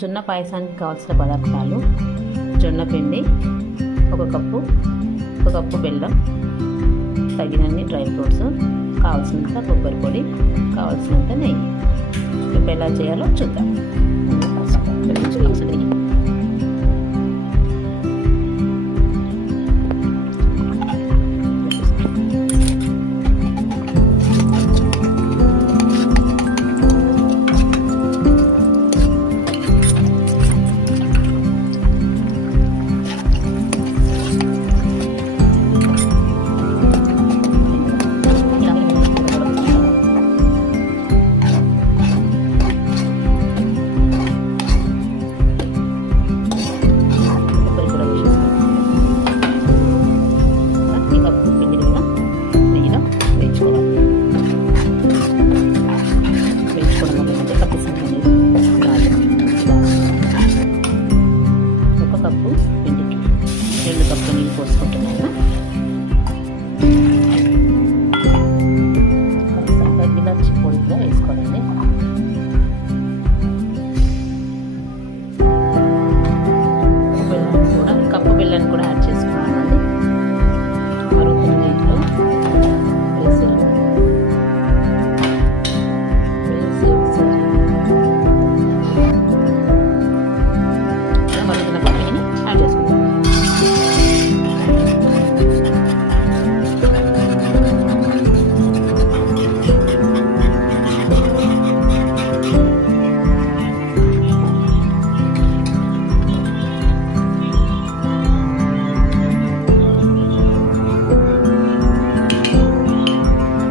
జొన్న పాయసానికి కావాల్సిన పదార్థాలు: జొన్న పిండి 1 కప్పు, 1 కప్పు బెల్లం, తగినన్ని డ్రై ఫ్రూట్స్, కావాల్సినంత కొబ్బరి పొడి, కావాల్సినంత నెయ్యి. ఇప్పుడు ఎలా చేయాలో చూద్దాం.